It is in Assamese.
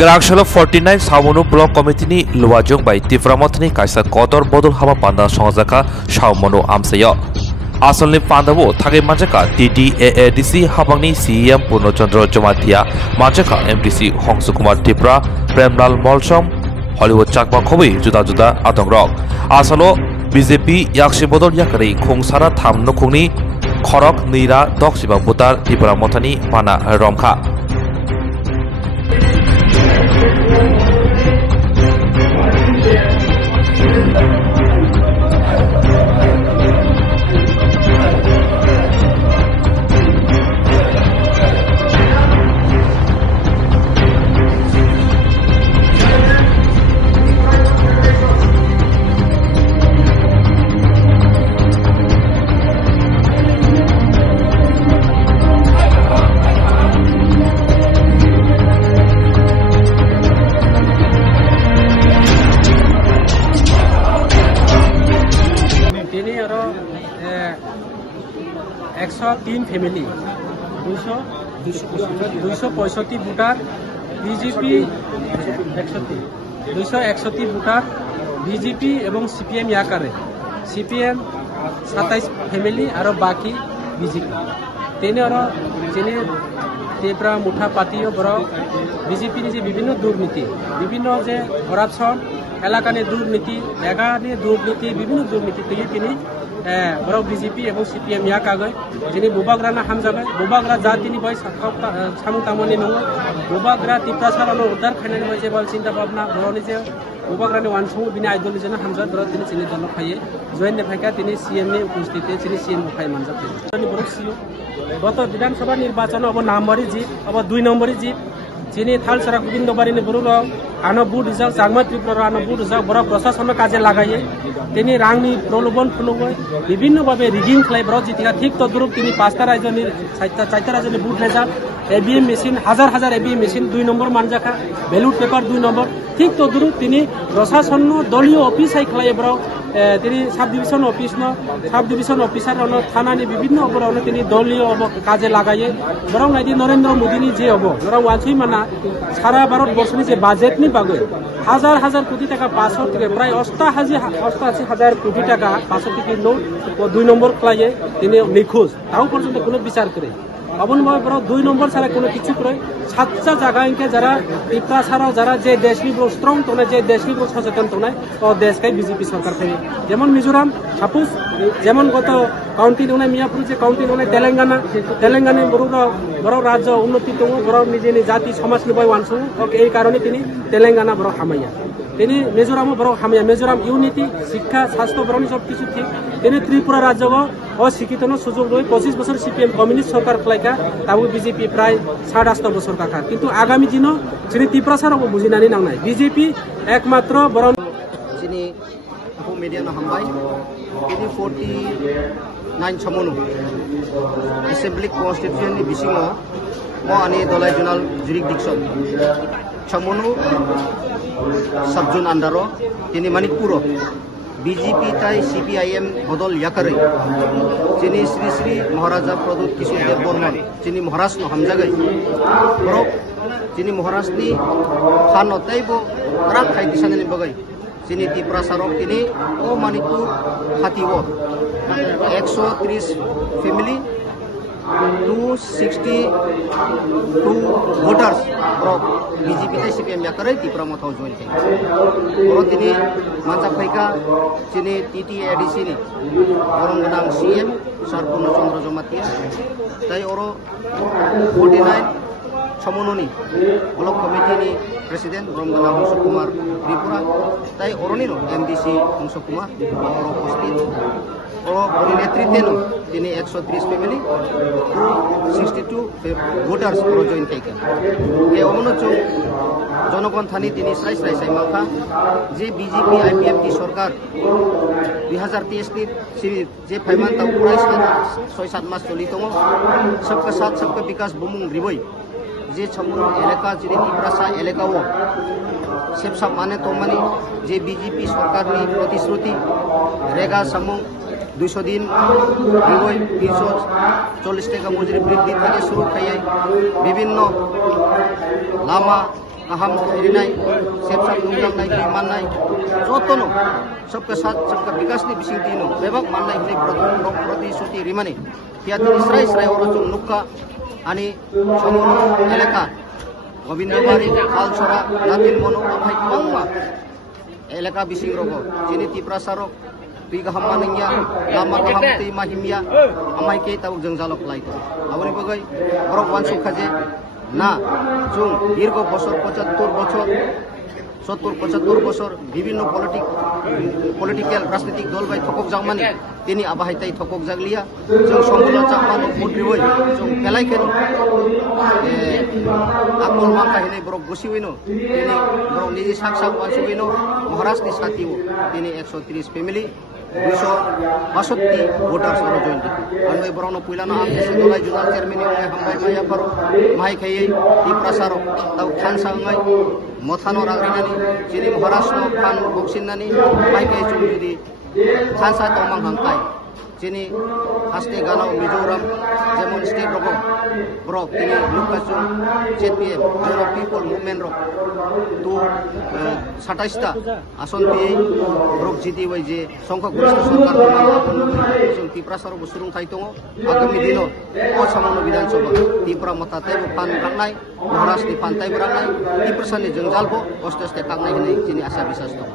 Gerakshala 49 Samunu Block Committee ni luwajung bai Tiframothni kaisa kodor bodol haba panda songjaka Samunu amsayo. Asalni pandabo thage manjaka TTAADC habangni CM Purnochandra Jomatia manjaka MDC Hongsukumar Tipra Premlal Molsom Hollywood Chakma khobi juda atongrok. Asalo BJP yakshi bodol yakari khungsara thamno khungni khorok nira doksiba butar Tiframothni pana romkha. तीन family 265 voter BJP 261 voter BJP एवं सीपीएम याकारे सीपीएम 27 फैमिली और बाकी बीजेपी तेने और जेने तेप्रा मुठा पाती बर बीजेपी ने विभिन्न दुर्नीति विभिन्न जे करप्शन एलाकाने दुर्नीति एगाने दुर्नीति विभिन्न दुर्नीति तेने बर बीजेपी एवं सीपीएम या कागज जिनी बुबाग्राना हामजाबाय बुबाग्रा जातिनि बाय सामु तामनि नङ बुबाग्रा तिप्रासारानो उद्धार खानानि बाय जेबाल चिन्ता भावना बरनि जे बुबाग्रानि वानसंग बिनि आइडल जन हामजा बर तिनि चिनि दल खाये जयन ने फायका तिनि सीएम नि उपस्थिति चिनि सीएम खाय मानजा तिनि बर सियो गत विधानसभा निर्वाचन अब नाम्बरी जीत अब 2 नम्बरी जीत चिनी थालसरा गोविंदबारी ने बरु आनो बुट रिजाल्ट चांगमा त्रिपुरा आनो बुट रिजाल्ट बरा प्रशासन काजे लागाये तिनी रांगनि प्रलोभन फुलुगय विभिन्न भाबे रिगिंग खालाय बर जितिका ठीक तद्रुप तिनी पांचटा राज्यनि चारटा राज्यनि बुट रिजाल्ट एबीएम मेशिन हजार एबीएम मेशिन 2 नम्बर मानजाखा बैलेट पेपर 2 नम्बर ठीक तद्रुप तिनी प्रशासन दलीय अफिस आइ खालाय बर तिनी सब डिविजन अफिसार अन थानानि विभिन्न अबरावनो तिनी दलीय काजे लागाये बरं नायदि नरेंद्र मोदीनि जे अब बरं वानसुइ माना सारा भारत बर्षनि जे बाजेटनि बागै हजार कोटी टाका पासो থেকে প্রায় 88,000 কোটি টাকা পাসো থেকে নোট 2 নম্বর ক্লায়ে তিনি নিখোঁজ তাও পর্যন্ত কোনো বিচার করে অবনভাবে বড় 2 নম্বর ছাড়া কোনো কিছু করে সাতটা জায়গা ইনকে যারা টিপ্রা ছাড়াও যারা যে দেশনি স্ট্রং তোনে যে দেশনি সচেতন তোনে ও দেশকাই বিজেপি সরকার থেকে যেমন মিজোরাম সাপোজ যেমন গত কাউন্টি ননে মিয়াপুর যে কাউন্টি ননে তেলেঙ্গানা বড় রাজ্য উন্নতি দङ বড় নিজে জাতি সমাজ নিবাই ওয়ানসু এই কারণে তিনি তেলেঙ্গানা বড় হামাইয়া তিনি মিজোরামও বড় হামাইয়া মিজোরাম ইউনিটি শিক্ষা স্বাস্থ্য বড় সব কিছু ঠিক তিনি ত্রিপুরা রাজ্য অশিক্ষিতনো সুযোগ লই 25 বছর সিপিএম কমিউনিস্ট সরকার ফ্লাইকা তাও বিজেপি প্রায় 8.5 বছর কাকা কিন্তু আগামী দিন যিনি ত্রিপুরা সারাও বুঝিনানি নাংনাই বিজেপি একমাত্র বড় যিনি আপু মিডিয়ানো হামবাই তিনি 49 সমনু এসেম্বলি কনস্টিটিউশনनि बिसिङाव म आनि दलाय जुनाल जुरिडिक्सन समनु सबजुन आन्डारो तिनि मणिपुर बीजेपी ताई सीपीआईएम बदल याकारै जिनि श्री महाराजा प्रदुत किशोर देव बर्मन जिनि महाराज न हमजागै बरक जिनि महाराजनि खान अतैबो राख खायदिसानि बगै जिनि तिप्रा सारक तिनि ओ मणिपुर हातिव 130 family 262 voters from BJP te CPM याकारै तिप्रा मथाव join kai oro tini manta phaika tini TTADC ni orongganang CM Sar Purnochandra Jomatia tai oro 49 Samunoni Block Committee ni President Orongganang Hongsukumar Tripura tai oroni no MDC Hongsukumar oro postin oro oni netritwe no tini 130 family 262 voters oro join kai e omono chu জনগণ থানি তিনি সাই মালখা যে বিজেপি আইপিএফ কি সরকার 2023 নি যে ফাইমান তাও পুরাই 6-7 মাস চলি দङ सबका साथ सबका विकास बुमुं रिबय जे छमुन एलेका जिनि तिप्रासा एलेकाओ सेबसा माने तो माने जे बीजेपी सरकारनि प्रतिश्रुति रेगा सामुं 200 दिन 340 টাকা মজুরি বৃদ্ধি থেকে শুরু খাইয়ে বিভিন্ন লামা কাহাম এরিনাय सेबसा दुमलांनाय माननाय जतनो सबका साथ सबका विकास नि बिसिंतिनो बेबाक माननाय हिने प्रतिश्रुति रिमाने कियातिनि स्राय स्राय अरजों नुक्का आनि समूह एलेका गोविंदबारी खालसरा नातिन मनो ओमफ्राय गोबां एलेका बिसिं रग जिनि तिप्रासारक दुइ गाहाम मानिया लामा गाहाम तै माहिमिया आमाय के ताव जों जालक लायतो आबनि बगै बरक वानसु खाजे ना जों दीर्घ बছর 75 বছর 70-75 বছর বিভিন্ন পলিটিক্যাল রাজনৈতিক দল বাই থকক জাগমানি তিনি আবাহাইতাই থকক জাগলিয়া जों संबला चाकमानो मन्त्रिवै जों पेलाइखेन आकल मांका हिने बरक बसिवैनो तिनि बरक निजे साक वानसुवैनो महाराष्ट्रनि साथिव तिनि 130 family 262 voters aro join anbai borano puilano amne sedolai junal chairman oi hambai maya paro mai khayei di prasaro tau khansa ngai mothano ragrinani jini maharashtra khan boksinani mai kai judi khansa tomang hangkai jini haste ganau mizoram jemon state roko brok tini lukasu ZPM Zero People Movement rok tu 27 ta ason piyei brok jiti wai je songkha guristo sarkar जों तिप्रासार बसुरुं थाइतोङो आगामी दिनो ओ सामान्य विधान सभा तिप्रा मताते फान रांनाय महाराष्ट्रनि फानथाय रांनाय तिप्रासानि जों जालबो अस्ते अस्ते कांनाय हिनै जिनि आशा बिसास दं।